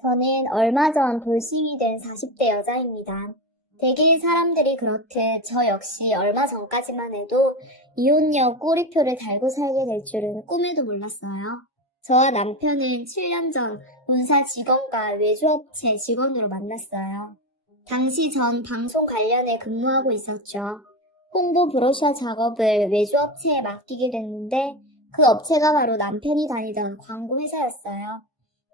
저는 얼마 전 돌싱이 된 40대 여자입니다. 대개 사람들이 그렇듯 저 역시 얼마 전까지만 해도 이혼녀 꼬리표를 달고 살게 될 줄은 꿈에도 몰랐어요. 저와 남편은 7년 전 본사 직원과 외주업체 직원으로 만났어요. 당시 전 방송 관련에 근무하고 있었죠. 홍보 브로셔 작업을 외주업체에 맡기게 됐는데 그 업체가 바로 남편이 다니던 광고 회사였어요.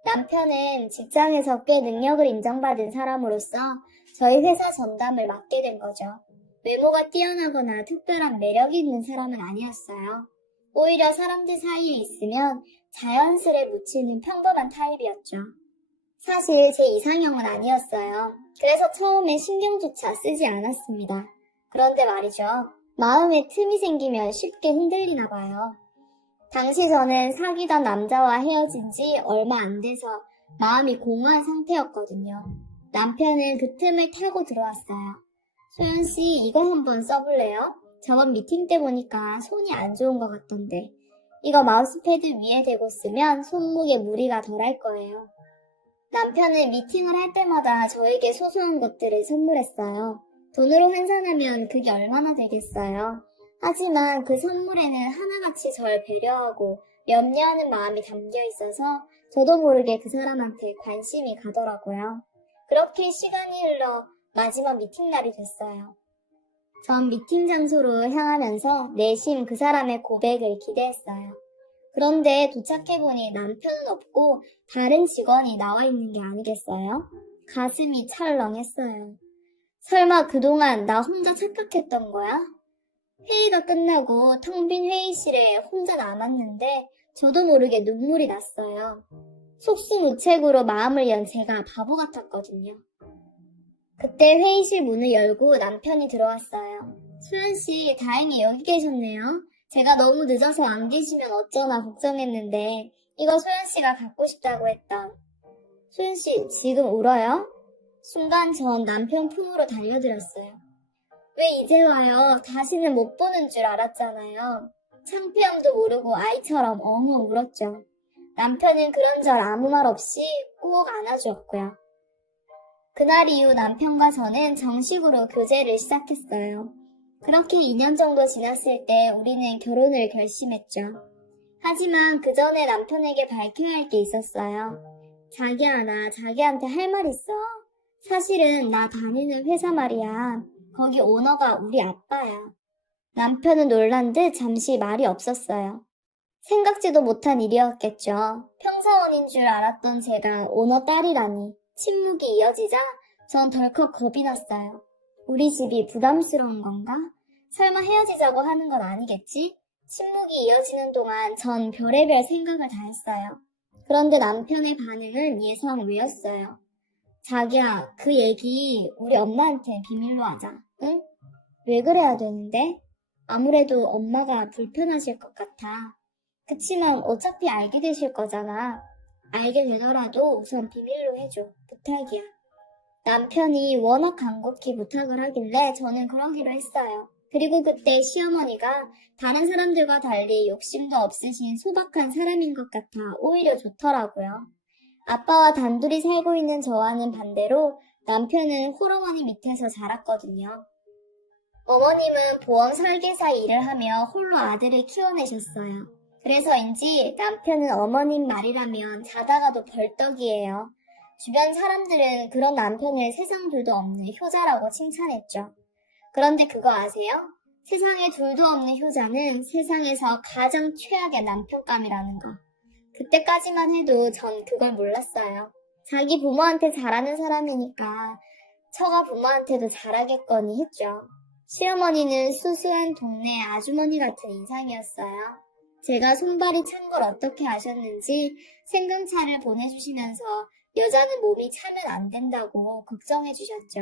남편은 직장에서 꽤 능력을 인정받은 사람으로서 저희 회사 전담을 맡게 된 거죠. 외모가 뛰어나거나 특별한 매력이 있는 사람은 아니었어요. 오히려 사람들 사이에 있으면 자연스레 묻히는 평범한 타입이었죠. 사실 제 이상형은 아니었어요. 그래서 처음에 신경조차 쓰지 않았습니다. 그런데 말이죠. 마음에 틈이 생기면 쉽게 흔들리나 봐요. 당시 저는 사귀던 남자와 헤어진 지 얼마 안 돼서 마음이 공허한 상태였거든요. 남편은 그 틈을 타고 들어왔어요. 소연씨, 이거 한번 써볼래요? 저번 미팅 때 보니까 손이 안 좋은 것 같던데. 이거 마우스패드 위에 대고 쓰면 손목에 무리가 덜할 거예요. 남편은 미팅을 할 때마다 저에게 소소한 것들을 선물했어요. 돈으로 환산하면 그게 얼마나 되겠어요? 하지만 그 선물에는 하나같이 절 배려하고 염려하는 마음이 담겨 있어서 저도 모르게 그 사람한테 관심이 가더라고요. 그렇게 시간이 흘러 마지막 미팅 날이 됐어요. 전 미팅 장소로 향하면서 내심 그 사람의 고백을 기대했어요. 그런데 도착해보니 남편은 없고 다른 직원이 나와 있는 게 아니겠어요? 가슴이 찰렁했어요. 설마 그동안 나 혼자 착각했던 거야? 회의가 끝나고 텅 빈 회의실에 혼자 남았는데 저도 모르게 눈물이 났어요. 속수무책으로 마음을 연 제가 바보 같았거든요. 그때 회의실 문을 열고 남편이 들어왔어요. 소연씨, 다행히 여기 계셨네요. 제가 너무 늦어서 안 계시면 어쩌나 걱정했는데 이거 소연씨가 갖고 싶다고 했던. 소연씨, 지금 울어요? 순간 전 남편 품으로 달려들었어요. 왜 이제 와요? 다시는 못 보는 줄 알았잖아요. 창피함도 모르고 아이처럼 엉엉 울었죠. 남편은 그런절 아무 말 없이 꼭 안아주었고요. 그날 이후 남편과 저는 정식으로 교제를 시작했어요. 그렇게 2년 정도 지났을 때 우리는 결혼을 결심했죠. 하지만 그 전에 남편에게 밝혀야 할 게 있었어요. 자기야, 나 자기한테 할 말 있어. 사실은 나 다니는 회사 말이야. 거기 오너가 우리 아빠야. 남편은 놀란 듯 잠시 말이 없었어요. 생각지도 못한 일이었겠죠. 평사원인 줄 알았던 제가 오너 딸이라니. 침묵이 이어지자 전 덜컥 겁이 났어요. 우리 집이 부담스러운 건가? 설마 헤어지자고 하는 건 아니겠지? 침묵이 이어지는 동안 전 별의별 생각을 다 했어요. 그런데 남편의 반응은 예상 외였어요. 자기야, 그 얘기 우리 엄마한테 비밀로 하자. 응? 왜 그래야 되는데? 아무래도 엄마가 불편하실 것 같아. 그치만 어차피 알게 되실 거잖아. 알게 되더라도 우선 비밀로 해줘. 부탁이야. 남편이 워낙 간곡히 부탁을 하길래 저는 그러기로 했어요. 그리고 그때 시어머니가 다른 사람들과 달리 욕심도 없으신 소박한 사람인 것 같아 오히려 좋더라고요. 아빠와 단둘이 살고 있는 저와는 반대로 남편은 홀어머니 밑에서 자랐거든요. 어머님은 보험 설계사 일을 하며 홀로 아들을 키워내셨어요. 그래서인지 남편은 어머님 말이라면 자다가도 벌떡이에요. 주변 사람들은 그런 남편을 세상 둘도 없는 효자라고 칭찬했죠. 그런데 그거 아세요? 세상에 둘도 없는 효자는 세상에서 가장 최악의 남편감이라는 거. 그때까지만 해도 전 그걸 몰랐어요. 자기 부모한테 잘하는 사람이니까 처가 부모한테도 잘하겠거니 했죠. 시어머니는 수수한 동네 아주머니 같은 인상이었어요. 제가 손발이 찬 걸 어떻게 아셨는지 생강차를 보내주시면서 여자는 몸이 차면 안 된다고 걱정해 주셨죠.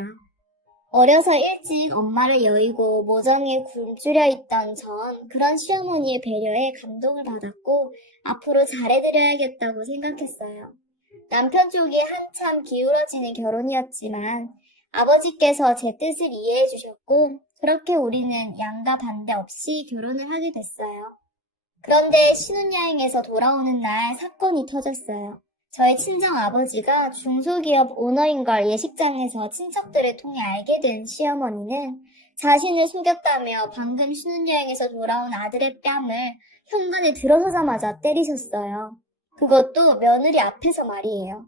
어려서 일찍 엄마를 여의고 모정에 굶주려 있던 전 그런 시어머니의 배려에 감동을 받았고 앞으로 잘해드려야겠다고 생각했어요. 남편 쪽이 한참 기울어지는 결혼이었지만 아버지께서 제 뜻을 이해해 주셨고 그렇게 우리는 양가 반대 없이 결혼을 하게 됐어요. 그런데 신혼여행에서 돌아오는 날 사건이 터졌어요. 저희 친정 아버지가 중소기업 오너인 걸 예식장에서 친척들을 통해 알게 된 시어머니는 자신을 속였다며 방금 신혼여행에서 돌아온 아들의 뺨을 현관에 들어서자마자 때리셨어요. 그것도 며느리 앞에서 말이에요.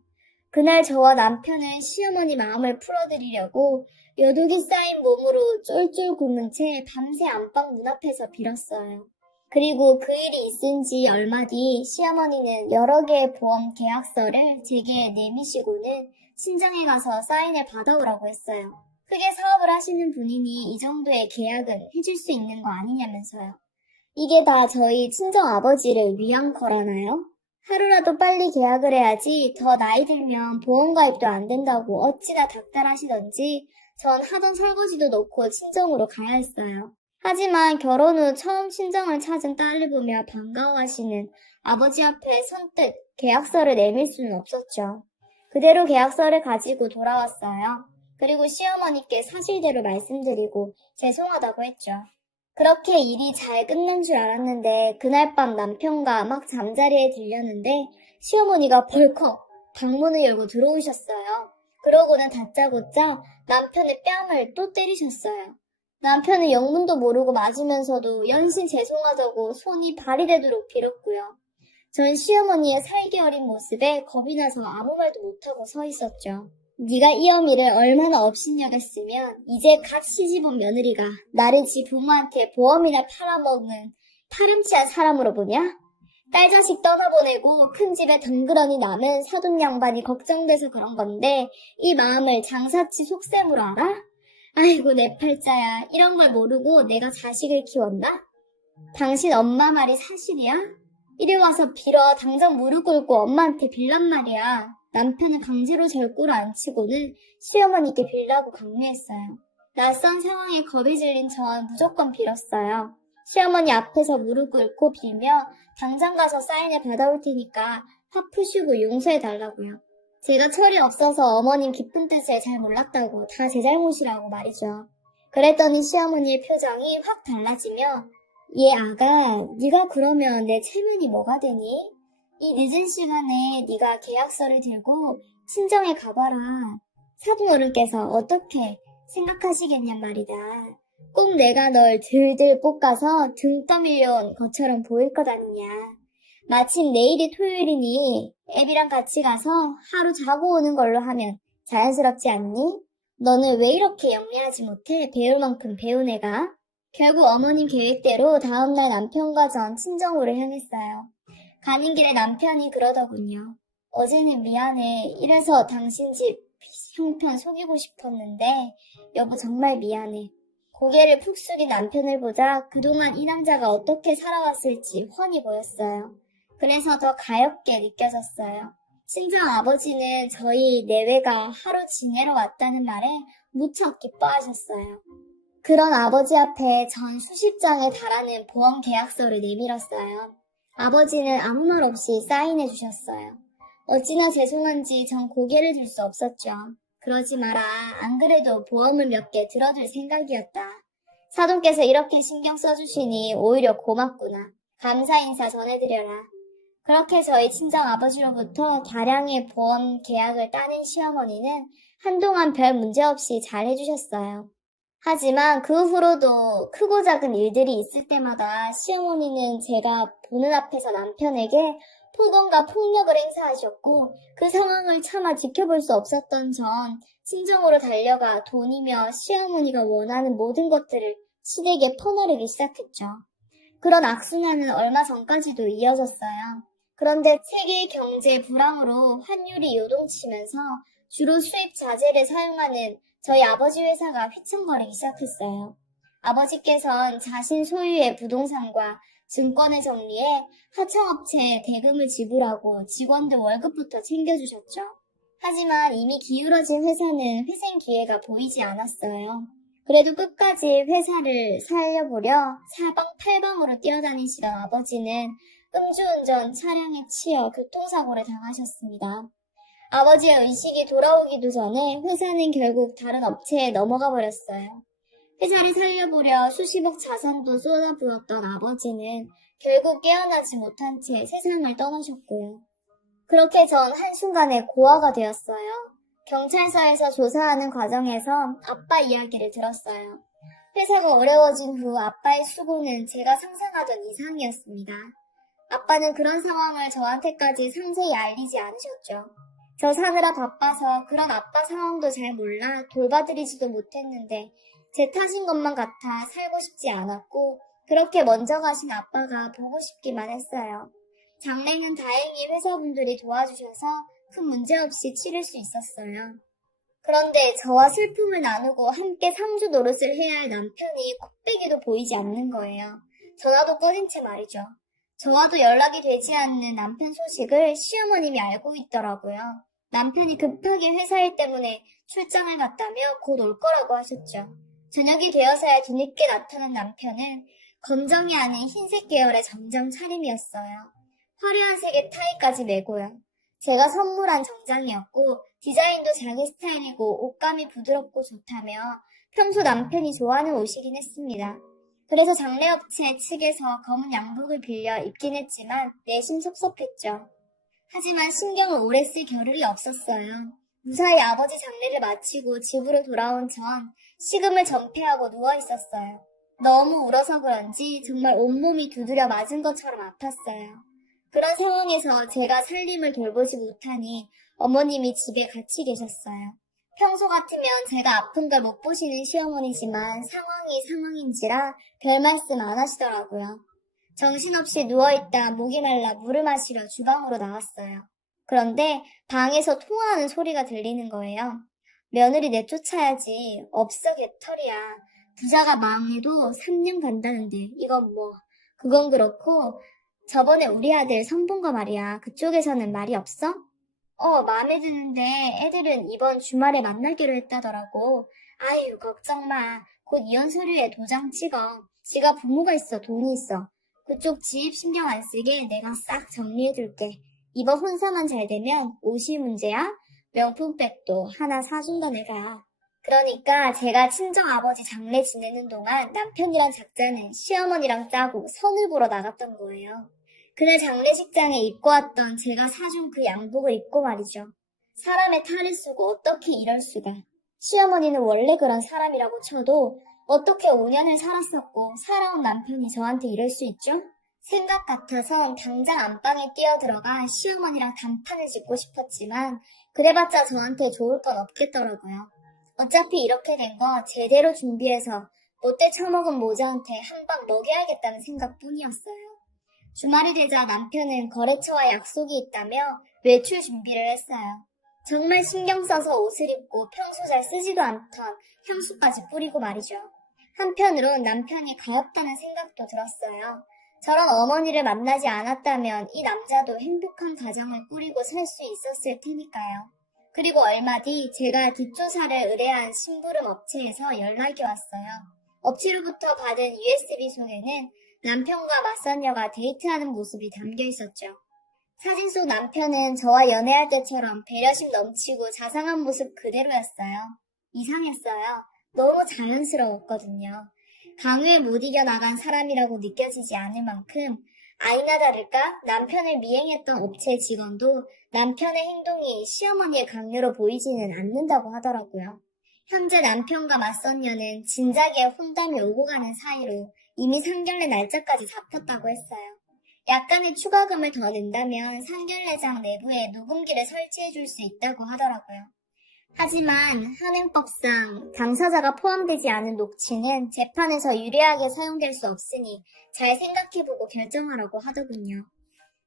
그날 저와 남편은 시어머니 마음을 풀어드리려고 여독이 쌓인 몸으로 쫄쫄 굶은 채 밤새 안방 문 앞에서 빌었어요. 그리고 그 일이 있은 지 얼마 뒤 시어머니는 여러 개의 보험 계약서를 제게 내미시고는 친정에 가서 사인을 받아오라고 했어요. 크게 사업을 하시는 분이니 이 정도의 계약은 해줄 수 있는 거 아니냐면서요. 이게 다 저희 친정 아버지를 위한 거라나요? 하루라도 빨리 계약을 해야지 더 나이 들면 보험 가입도 안 된다고 어찌나 닥달하시던지 전 하던 설거지도 놓고 친정으로 가야 했어요. 하지만 결혼 후 처음 친정을 찾은 딸을 보며 반가워하시는 아버지 앞에 선뜻 계약서를 내밀 수는 없었죠. 그대로 계약서를 가지고 돌아왔어요. 그리고 시어머니께 사실대로 말씀드리고 죄송하다고 했죠. 그렇게 일이 잘 끝난 줄 알았는데 그날 밤 남편과 막 잠자리에 들렸는데 시어머니가 벌컥 방문을 열고 들어오셨어요. 그러고는 다짜고짜 남편의 뺨을 또 때리셨어요. 남편은 영문도 모르고 맞으면서도 연신 죄송하다고 손이 발이 되도록 빌었고요. 전 시어머니의 살기 어린 모습에 겁이 나서 아무 말도 못하고 서 있었죠. 네가 이 어미를 얼마나 업신여겼으면 이제 갓 시집온 며느리가 나를 지 부모한테 보험이나 팔아먹는 파렴치한 사람으로 보냐? 딸 자식 떠나보내고 큰 집에 덩그러니 남은 사돈 양반이 걱정돼서 그런 건데 이 마음을 장사치 속셈으로 알아? 아이고 내 팔자야. 이런 걸 모르고 내가 자식을 키웠나? 당신 엄마 말이 사실이야? 이리 와서 빌어. 당장 무릎 꿇고 엄마한테 빌란 말이야. 남편은 강제로 절 꿇어앉히고는 시어머니께 빌라고 강요했어요. 낯선 상황에 겁이 질린 전 무조건 빌었어요. 시어머니 앞에서 무릎 꿇고 빌며 당장 가서 사인을 받아올 테니까 화 푸시고 용서해달라고요. 제가 철이 없어서 어머님 깊은 뜻을 잘 몰랐다고 다 제 잘못이라고 말이죠. 그랬더니 시어머니의 표정이 확 달라지며 얘 아가 네가 그러면 내 체면이 뭐가 되니? 이 늦은 시간에 네가 계약서를 들고 친정에 가봐라. 사돈어른께서 어떻게 생각하시겠냔 말이다. 꼭 내가 널 들들 볶아서 등 떠밀려온 것처럼 보일 것 아니냐. 마침 내일이 토요일이니 애비랑 같이 가서 하루 자고 오는 걸로 하면 자연스럽지 않니? 너는 왜 이렇게 영리하지 못해? 배울 만큼 배운 애가? 결국 어머님 계획대로 다음날 남편과 전 친정으로 향했어요. 가는 길에 남편이 그러더군요. 어제는 미안해. 이래서 당신 집 형편 속이고 싶었는데 여보 정말 미안해. 고개를 푹 숙인 남편을 보자 그동안 이 남자가 어떻게 살아왔을지 훤히 보였어요. 그래서 더 가엽게 느껴졌어요. 친정 아버지는 저희 내외가 하루 지내러 왔다는 말에 무척 기뻐하셨어요. 그런 아버지 앞에 전 수십 장에 달하는 보험 계약서를 내밀었어요. 아버지는 아무 말 없이 사인해 주셨어요. 어찌나 죄송한지 전 고개를 들 수 없었죠. 그러지 마라. 안 그래도 보험을 몇 개 들어둘 생각이었다. 사돈께서 이렇게 신경 써주시니 오히려 고맙구나. 감사 인사 전해드려라. 그렇게 저희 친정 아버지로부터 다량의 보험 계약을 따낸 시어머니는 한동안 별 문제 없이 잘 해주셨어요. 하지만 그 후로도 크고 작은 일들이 있을 때마다 시어머니는 제가 보는 앞에서 남편에게 폭언과 폭력을 행사하셨고 그 상황을 차마 지켜볼 수 없었던 전 친정으로 달려가 돈이며 시어머니가 원하는 모든 것들을 시댁에 퍼나르기 시작했죠. 그런 악순환은 얼마 전까지도 이어졌어요. 그런데 세계 경제 불황으로 환율이 요동치면서 주로 수입 자재를 사용하는 저희 아버지 회사가 휘청거리기 시작했어요. 아버지께선 자신 소유의 부동산과 증권을 정리해 하청업체에 대금을 지불하고 직원들 월급부터 챙겨주셨죠. 하지만 이미 기울어진 회사는 회생 기회가 보이지 않았어요. 그래도 끝까지 회사를 살려보려 사방팔방으로 뛰어다니시던 아버지는 음주운전 차량에 치여 교통사고를 당하셨습니다. 아버지의 의식이 돌아오기도 전에 회사는 결국 다른 업체에 넘어가 버렸어요. 회사를 살려보려 수십억 자산도 쏟아부었던 아버지는 결국 깨어나지 못한 채 세상을 떠나셨고요. 그렇게 전 한순간에 고아가 되었어요. 경찰서에서 조사하는 과정에서 아빠 이야기를 들었어요. 회사가 어려워진 후 아빠의 수고는 제가 상상하던 이상이었습니다. 아빠는 그런 상황을 저한테까지 상세히 알리지 않으셨죠. 저 사느라 바빠서 그런 아빠 상황도 잘 몰라 돌봐드리지도 못했는데 제 탓인 것만 같아 살고 싶지 않았고 그렇게 먼저 가신 아빠가 보고 싶기만 했어요. 장례는 다행히 회사분들이 도와주셔서 큰 문제 없이 치를 수 있었어요. 그런데 저와 슬픔을 나누고 함께 상주 노릇을 해야 할 남편이 콧배기도 보이지 않는 거예요. 전화도 꺼진 채 말이죠. 저와도 연락이 되지 않는 남편 소식을 시어머님이 알고 있더라고요. 남편이 급하게 회사 일 때문에 출장을 갔다며 곧 올 거라고 하셨죠. 저녁이 되어서야 뒤늦게 나타난 남편은 검정이 아닌 흰색 계열의 정장 차림이었어요. 화려한 색의 타이까지 메고요. 제가 선물한 정장이었고 디자인도 자기 스타일이고 옷감이 부드럽고 좋다며 평소 남편이 좋아하는 옷이긴 했습니다. 그래서 장례업체 측에서 검은 양복을 빌려 입긴 했지만 내심 섭섭했죠. 하지만 신경을 오래 쓸 겨를이 없었어요. 무사히 아버지 장례를 마치고 집으로 돌아온 전 식음을 전폐하고 누워있었어요. 너무 울어서 그런지 정말 온몸이 두드려 맞은 것처럼 아팠어요. 그런 상황에서 제가 살림을 돌보지 못하니 어머님이 집에 같이 계셨어요. 평소 같으면 제가 아픈 걸 못 보시는 시어머니지만 상황이 상황인지라 별 말씀 안 하시더라고요. 정신없이 누워있다 목이 말라 물을 마시러 주방으로 나왔어요. 그런데 방에서 통화하는 소리가 들리는 거예요. 며느리 내쫓아야지. 없어 개털이야. 부자가 망해도 3년 간다는데 이건 뭐. 그건 그렇고 저번에 우리 아들 선본 거 말이야. 그쪽에서는 말이 없어? 마음에 드는데 애들은 이번 주말에 만나기로 했다더라고. 아유, 걱정 마. 곧 이혼 서류에 도장 찍어. 지가 부모가 있어, 돈이 있어. 그쪽 집 신경 안 쓰게 내가 싹 정리해둘게. 이번 혼사만 잘 되면 옷이 문제야? 명품백도 하나 사준다 내가. 그러니까 제가 친정아버지 장례 지내는 동안 남편이랑 작자는 시어머니랑 짜고 선을 보러 나갔던 거예요. 그날 장례식장에 입고 왔던 제가 사준 그 양복을 입고 말이죠. 사람의 탈을 쓰고 어떻게 이럴 수가. 시어머니는 원래 그런 사람이라고 쳐도 어떻게 5년을 살았었고 살아온 남편이 저한테 이럴 수 있죠? 생각 같아선 당장 안방에 뛰어들어가 시어머니랑 단판을 짓고 싶었지만 그래봤자 저한테 좋을 건 없겠더라고요. 어차피 이렇게 된 거 제대로 준비해서 못돼 처먹은 모자한테 한 방 먹여야겠다는 생각뿐이었어요. 주말이 되자 남편은 거래처와 약속이 있다며 외출 준비를 했어요. 정말 신경 써서 옷을 입고 평소 잘 쓰지도 않던 향수까지 뿌리고 말이죠. 한편으론 남편이 가엾다는 생각도 들었어요. 저런 어머니를 만나지 않았다면 이 남자도 행복한 가정을 꾸리고 살 수 있었을 테니까요. 그리고 얼마 뒤 제가 뒷조사를 의뢰한 심부름 업체에서 연락이 왔어요. 업체로부터 받은 USB 송에는 남편과 맞선녀가 데이트하는 모습이 담겨 있었죠. 사진 속 남편은 저와 연애할 때처럼 배려심 넘치고 자상한 모습 그대로였어요. 이상했어요. 너무 자연스러웠거든요. 강요에 못 이겨나간 사람이라고 느껴지지 않을 만큼 아니나 다를까 남편을 미행했던 업체 직원도 남편의 행동이 시어머니의 강요로 보이지는 않는다고 하더라고요. 현재 남편과 맞선녀는 진작에 혼담이 오고 가는 사이로 이미 상견례 날짜까지 잡혔다고 했어요. 약간의 추가금을 더 낸다면 상견례장 내부에 녹음기를 설치해 줄 수 있다고 하더라고요. 하지만 현행법상 당사자가 포함되지 않은 녹취는 재판에서 유리하게 사용될 수 없으니 잘 생각해보고 결정하라고 하더군요.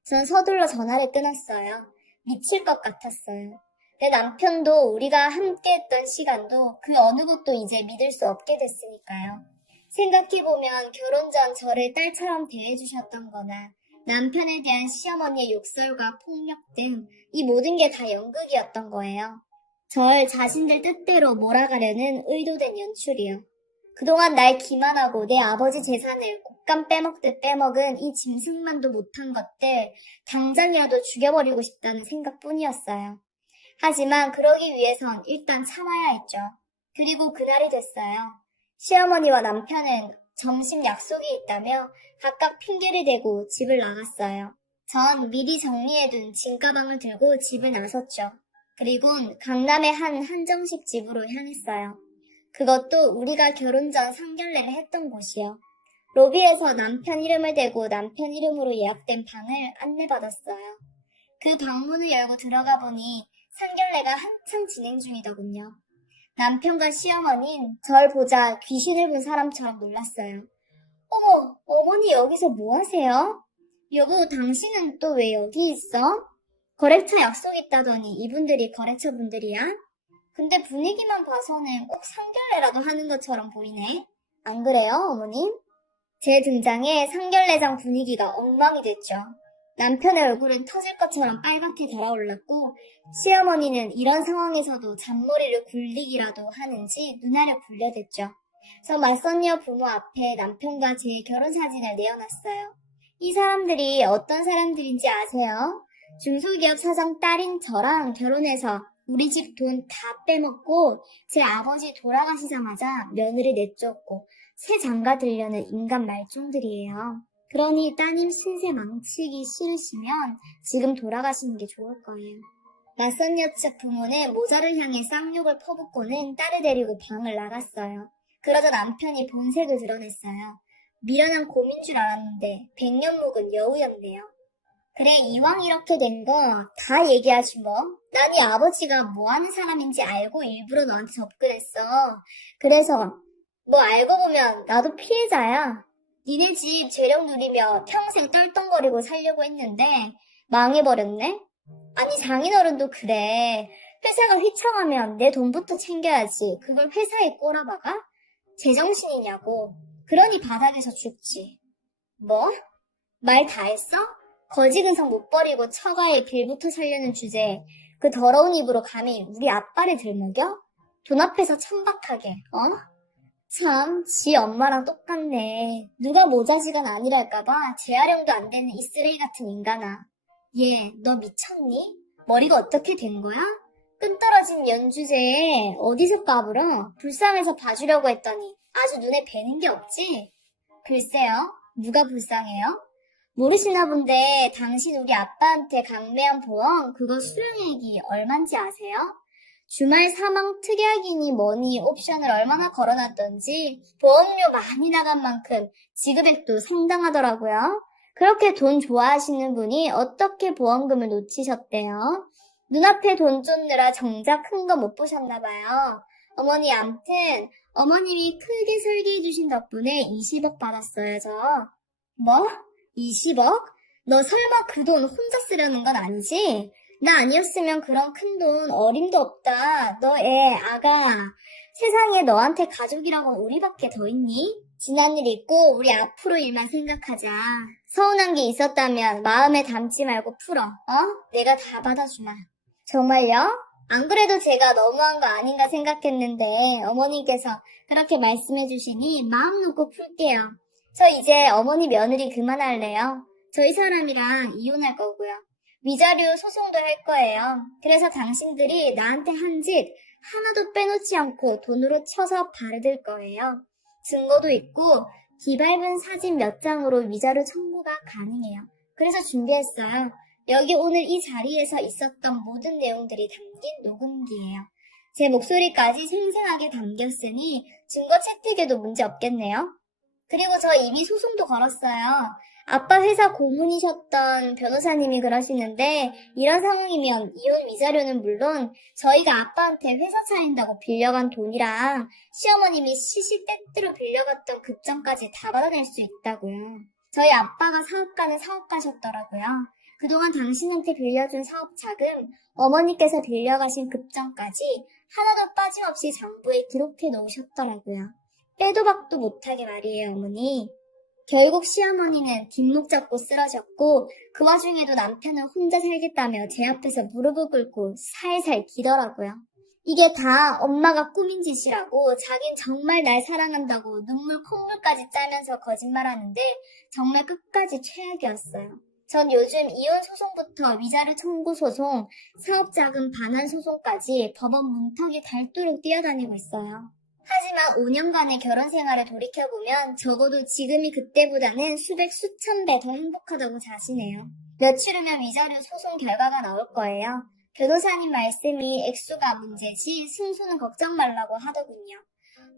전 서둘러 전화를 끊었어요. 미칠 것 같았어요. 내 남편도 우리가 함께했던 시간도 그 어느 것도 이제 믿을 수 없게 됐으니까요. 생각해보면 결혼 전 저를 딸처럼 대해주셨던 거나 남편에 대한 시어머니의 욕설과 폭력 등 이 모든 게 다 연극이었던 거예요. 절 자신들 뜻대로 몰아가려는 의도된 연출이요. 그동안 날 기만하고 내 아버지 재산을 곶감 빼먹듯 빼먹은 이 짐승만도 못한 것들 당장이라도 죽여버리고 싶다는 생각뿐이었어요. 하지만 그러기 위해선 일단 참아야 했죠. 그리고 그날이 됐어요. 시어머니와 남편은 점심 약속이 있다며 각각 핑계를 대고 집을 나갔어요. 전 미리 정리해둔 짐가방을 들고 집을 나섰죠. 그리곤 강남의 한 한정식 집으로 향했어요. 그것도 우리가 결혼 전 상견례를 했던 곳이요. 로비에서 남편 이름을 대고 남편 이름으로 예약된 방을 안내받았어요. 그 방문을 열고 들어가 보니 상견례가 한창 진행 중이더군요. 남편과 시어머니는 절 보자 귀신을 본 사람처럼 놀랐어요. 어머, 어머니 여기서 뭐 하세요? 여보, 당신은 또 왜 여기 있어? 거래처 약속 있다더니 이분들이 거래처 분들이야? 근데 분위기만 봐서는 꼭 상견례라도 하는 것처럼 보이네. 안 그래요, 어머님? 제 등장에 상견례장 분위기가 엉망이 됐죠. 남편의 얼굴은 터질 것처럼 빨갛게 달아올랐고 시어머니는 이런 상황에서도 잔머리를 굴리기라도 하는지 눈알을 굴려댔죠. 저 맞선녀 부모 앞에 남편과 제 결혼사진을 내어놨어요. 이 사람들이 어떤 사람들인지 아세요? 중소기업 사장 딸인 저랑 결혼해서 우리 집 돈 다 빼먹고 제 아버지 돌아가시자마자 며느리 내쫓고 새 장가 들려는 인간 말종들이에요. 그러니 따님 신세 망치기 싫으시면 지금 돌아가시는 게 좋을 거예요. 맞선녀 측 부모는 모자를 향해 쌍욕을 퍼붓고는 딸을 데리고 방을 나갔어요. 그러자 남편이 본색을 드러냈어요. 미련한 곰인 줄 알았는데 백년 묵은 여우였네요. 그래, 이왕 이렇게 된 거 다 얘기하지 뭐. 난 이 아버지가 뭐 하는 사람인지 알고 일부러 너한테 접근했어. 그래서 뭐 알고 보면 나도 피해자야. 니네 집 재력 누리며 평생 떨떡거리고 살려고 했는데 망해버렸네? 아니 장인어른도 그래. 회사가 휘청하면 내 돈부터 챙겨야지. 그걸 회사에 꼬라박아? 제정신이냐고. 그러니 바닥에서 죽지. 뭐? 말 다 했어? 거지근성 못 버리고 처가에 빌부터 살려는 주제에 그 더러운 입으로 감히 우리 아빠를 들먹여? 돈 앞에서 천박하게, 어? 참, 지 엄마랑 똑같네. 누가 모자지간 아니랄까봐 재활용도 안 되는 이 쓰레기 같은 인간아. 얘, 너 미쳤니? 머리가 어떻게 된 거야? 끈떨어진 연주제에 어디서 까불어? 불쌍해서 봐주려고 했더니 아주 눈에 뵈는 게 없지? 글쎄요, 누가 불쌍해요? 모르시나 본데 당신 우리 아빠한테 강매한 보험 그거 수령액이 얼만지 아세요? 주말 사망 특약이니 뭐니 옵션을 얼마나 걸어놨던지 보험료 많이 나간 만큼 지급액도 상당하더라고요. 그렇게 돈 좋아하시는 분이 어떻게 보험금을 놓치셨대요? 눈앞에 돈 쫓느라 정작 큰 거 못 보셨나봐요. 어머니 암튼 어머님이 크게 설계해주신 덕분에 20억 받았어요 저. 뭐? 20억? 너 설마 그 돈 혼자 쓰려는 건 아니지? 나 아니었으면 그런 큰 돈 어림도 없다. 너 애, 아가. 세상에 너한테 가족이라고 우리밖에 더 있니? 지난 일 있고 우리 앞으로 일만 생각하자. 서운한 게 있었다면 마음에 담지 말고 풀어. 어? 내가 다 받아주마. 정말요? 안 그래도 제가 너무한 거 아닌가 생각했는데 어머니께서 그렇게 말씀해 주시니 마음 놓고 풀게요. 저 이제 어머니 며느리 그만할래요. 저희 사람이랑 이혼할 거고요. 위자료 소송도 할 거예요. 그래서 당신들이 나한테 한 짓 하나도 빼놓지 않고 돈으로 쳐서 받을 거예요. 증거도 있고 기발분 사진 몇 장으로 위자료 청구가 가능해요. 그래서 준비했어요. 여기 오늘 이 자리에서 있었던 모든 내용들이 담긴 녹음기예요. 제 목소리까지 생생하게 담겼으니 증거 채택에도 문제 없겠네요. 그리고 저 이미 소송도 걸었어요. 아빠 회사 고문이셨던 변호사님이 그러시는데 이런 상황이면 이혼 위자료는 물론 저희가 아빠한테 회사 차린다고 빌려간 돈이랑 시어머님이 시시때때로 빌려갔던 급전까지 다 받아낼 수 있다고요. 저희 아빠가 사업가는 사업가셨더라고요. 그동안 당신한테 빌려준 사업 자금, 어머니께서 빌려가신 급전까지 하나도 빠짐없이 장부에 기록해 놓으셨더라고요. 빼도 박도 못하게 말이에요, 어머니. 결국 시어머니는 뒷목 잡고 쓰러졌고 그 와중에도 남편은 혼자 살겠다며 제 앞에서 무릎을 꿇고 살살 기더라고요. 이게 다 엄마가 꾸민 짓이라고 자긴 정말 날 사랑한다고 눈물 콧물까지 짜면서 거짓말하는데 정말 끝까지 최악이었어요. 전 요즘 이혼 소송부터 위자료 청구 소송, 사업자금 반환 소송까지 법원 문턱이 닳도록 뛰어다니고 있어요. 하지만 5년간의 결혼 생활을 돌이켜보면 적어도 지금이 그때보다는 수백 수천 배 더 행복하다고 자신해요. 며칠 후면 위자료 소송 결과가 나올 거예요. 변호사님 말씀이 액수가 문제지 승소는 걱정 말라고 하더군요.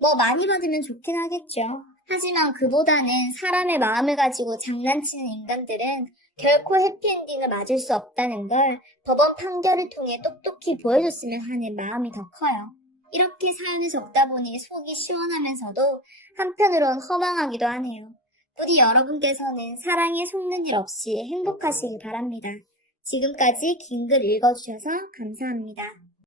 뭐 많이 받으면 좋긴 하겠죠. 하지만 그보다는 사람의 마음을 가지고 장난치는 인간들은 결코 해피엔딩을 맞을 수 없다는 걸 법원 판결을 통해 똑똑히 보여줬으면 하는 마음이 더 커요. 이렇게 사연을 적다 보니 속이 시원하면서도 한편으론 허망하기도 하네요. 부디 여러분께서는 사랑에 속는 일 없이 행복하시길 바랍니다. 지금까지 긴 글 읽어주셔서 감사합니다.